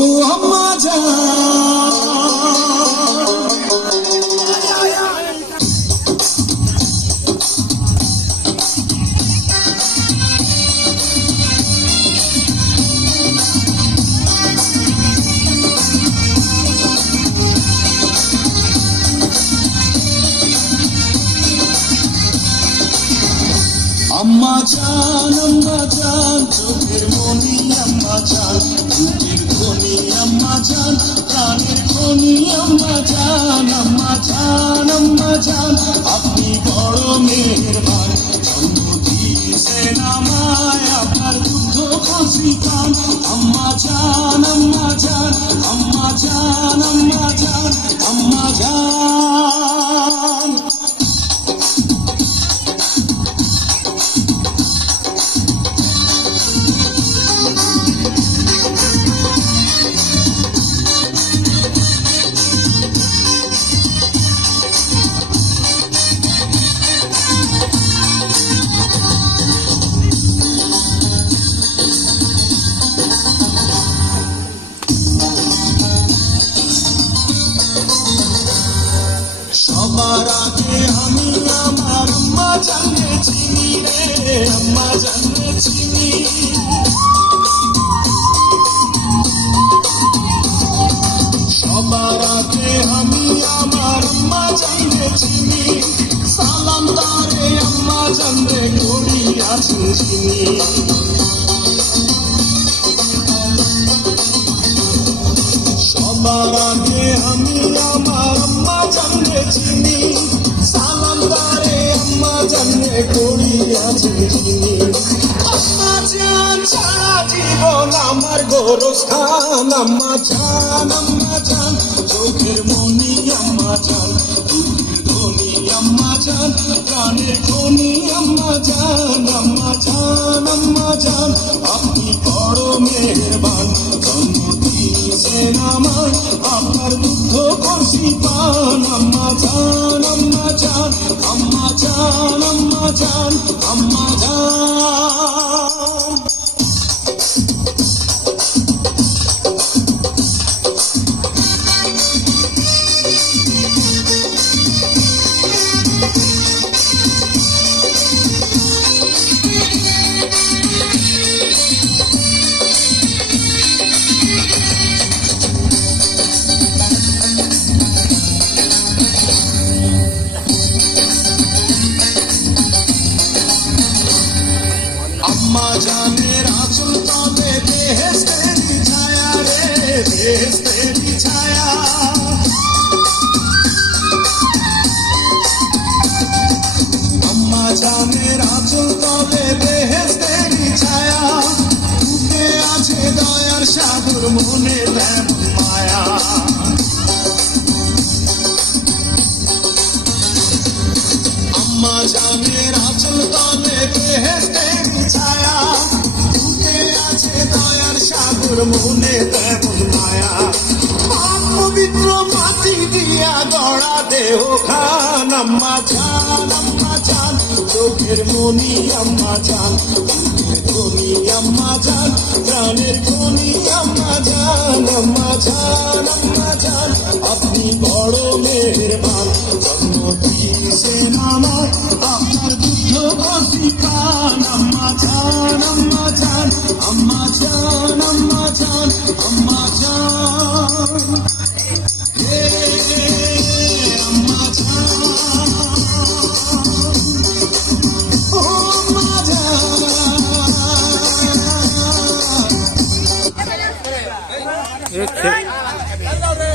ও আম্মা জান আম্মা জান চোখের মনি আম্মা জান বুকের ধনি আম্মা জান প্রাণের খনি আম্মা জান আপনি বড় মেহেরবান জন্ম দিয়েছেন আমায় আপনার দুগ্ধ খুশি কান আম্মা জান আম্মা জান সবার আগে আমি আমার আম্মা জানকে চিনি রে আম্মা জানকে চিনি সবার আগে আমি আমার আম্মা জানকে চিনি সালাম তারে আম্মা জানকে করি আছেন চিনি সবার আগে আমি আমার আম্মা জানকে চিনি সালাম তারে আম্মা জানকে করি আছেন চিনি আম্মা জান সারা জীবন আমার গোরস্থান আম্মা জান চোখের মনি আম্মা জান বুকের ধনি আম্মা জান প্রাণের খনি আম্মা জান আপনি বড় মেহেরবান জন্ম দিয়েছেন আমায় আপনার দুগ্ধ খুশি পান আম্মা জান আম্মা জানের আঁচল তবে বেহেশতেরি ছায়া রে বেহেশতেরি ছায়া আম্মা জানের আঁচল তবে বেহেশতেরি ছায়া বুকে আছে দয়ার সাগর মনে তেমন মায়া আম্মা জানের আঁচল তবে বেহেশতেরি ছায়া বুকে আছে দয়ার সাগর মনে তেমন মায়া পবিত্র মাটি দিয়া গড়া দেহ খান আম্মা জান চোখের মনি আম্মা জান বুকের ধনি আম্মা জান প্রাণের খনি আম্মা জান আপনি বড় মেহেরবান জন্ম দিয়েছেন আমায় আপনার দুগ্ধ খুশি পান আম্মা জান হে আম্মা জান ও আম্মা জান